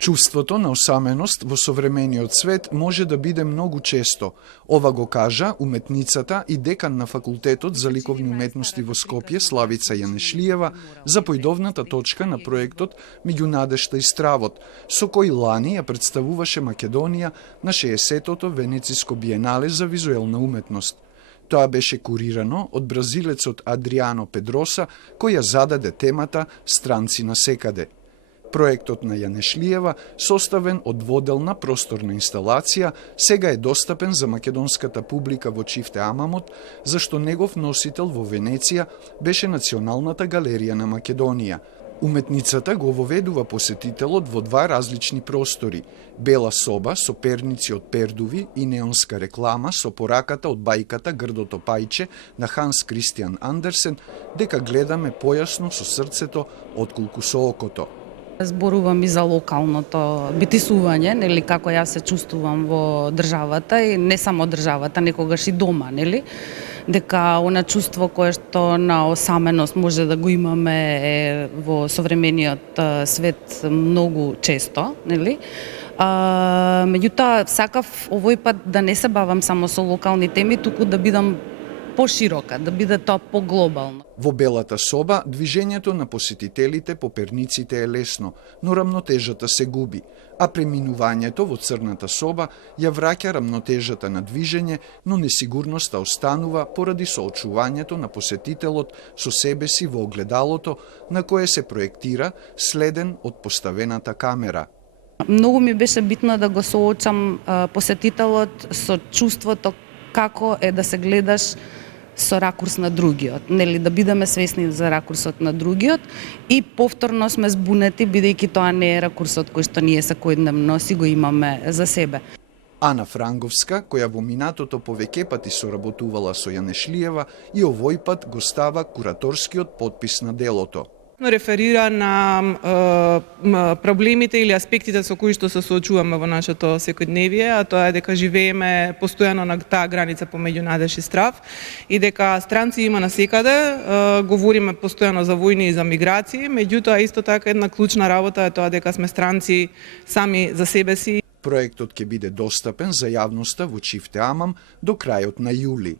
Чувството на осаменост во современиот свет може да биде многу често. Ова го кажа уметницата и декан на Факултетот за ликовни уметности во Скопје Славица Јанешлиева за појдовната точка на проектот Меѓу надежта и стравот, со кој лани ја представуваше Македонија на 60-тото Венециско биенале за визуелна уметност. Тоа беше курирано од бразилецот Адриано Педроса, кој ја зададе темата Странци насекаде. Проектот на Јанешлиева, составен од дводелна просторна инсталација, сега е достапен за македонската публика во Чифте Амамот, зашто негов носител во Венеција беше Националната галерија на Македонија. Уметницата го воведува посетителот во два различни простори: бела соба со перници од пердуви и неонска реклама со пораката од бајката Грдото пајче на Ханс Кристијан Андерсен, дека гледаме појасно со срцето отколку со окото. Зборувам и за локалното битисување, нели, како јас се чувствувам во државата и не само државата, некогаш и дома, нели? Дека она чувство кое што на осаменост може да го имаме во современиот свет многу често, нели? Меѓутоа, сакав овој пат да не се бавам само со локални теми, туку да бидам поширока, да биде тоа поглобално. Во белата соба, движењето на посетителите по перниците е лесно, но рамнотежата се губи, а преминувањето во црната соба ја враќа рамнотежата на движење, но несигурноста останува поради соочувањето на посетителот со себе си во огледалото на кое се проектира следен од поставената камера. Многу ми беше битно да го соочам посетителот со чувството како е да се гледаш со ракурс на другиот, нели, да бидеме свесни за ракурсот на другиот и повторно сме збунети бидејќи тоа не е ракурсот кој што ние секојдневно си го имаме за себе. Ана Франговска, која во минатото повеќе пати соработувала со Јанешлиева, и овој пат го става кураторскиот потпис на делото. Реферира на проблемите или аспектите со кои што се соочуваме во нашето секојдневие, а тоа е дека живееме постојано на таа граница помеѓу надеж и страв и дека странци има насекаде, говориме постојано за војни и за миграции, меѓутоа исто така една клучна работа е тоа дека сме странци сами за себе си. Проектот ќе биде достапен за јавноста во Чифте Амам до крајот на јули.